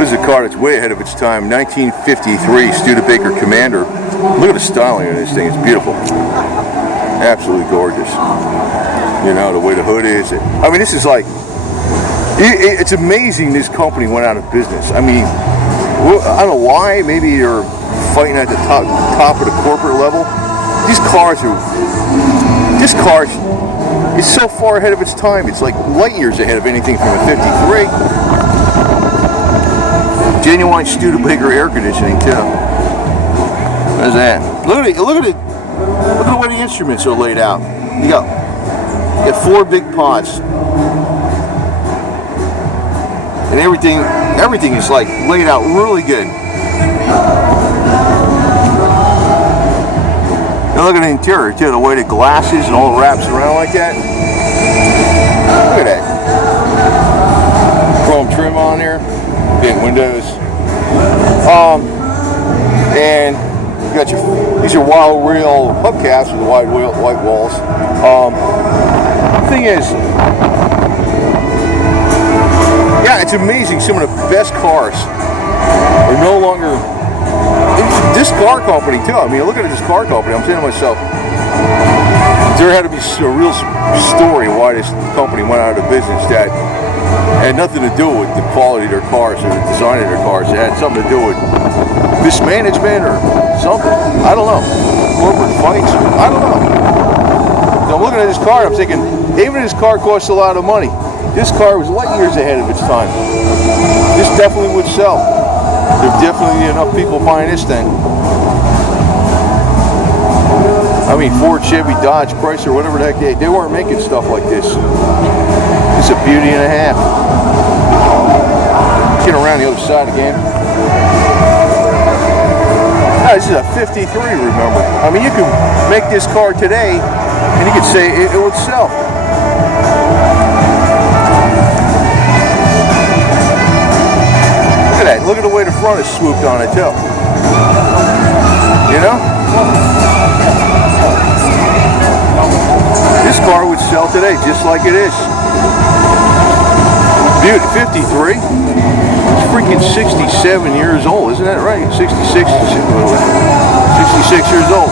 Well, this is a car that's way ahead of its time. 1953 Studebaker Commander. Look at the styling of this thing. It's beautiful. Absolutely gorgeous. You know, the way the hood is. I mean, this is like, it's amazing this company went out of business. I mean, I don't know why. Maybe you're fighting at the top of the corporate level. This car is so far ahead of its time. It's like light years ahead of anything from a 53. Genuine Studebaker air conditioning too. What's that? Look at it. Look at the way the instruments are laid out. You got 4 big pots, and everything is like laid out really good. Now look at the interior too. The way the glass is and all wraps around like that. Look at that. Chrome trim on there. Bent windows. And you got these are wild rail hubcaps with white walls. The thing is, yeah, it's amazing. Some of the best cars are no longer. This car company too. I mean, look at this car company. I'm saying to myself, there had to be a real story why this company went out of business that had nothing to do with the quality of their cars or the design of their cars. It had something to do with mismanagement or something. I don't know. Corporate fights. I don't know. So I'm looking at this car. I'm thinking, even this car costs a lot of money. This car was light years ahead of its time. This definitely would sell. There's definitely enough people buying this thing. I mean, Ford, Chevy, Dodge, Chrysler, whatever the heck they weren't making stuff like this. It's a beauty and a half. Get around the other side again. No, this is a 53, remember. I mean, you can make this car today, and you could say it would sell. Look at that. Look at the way the front is swooped on it, too. You know? This car would sell today just like it is. Beauty, 53. It's freaking 67 years old, isn't that right? 66 years old.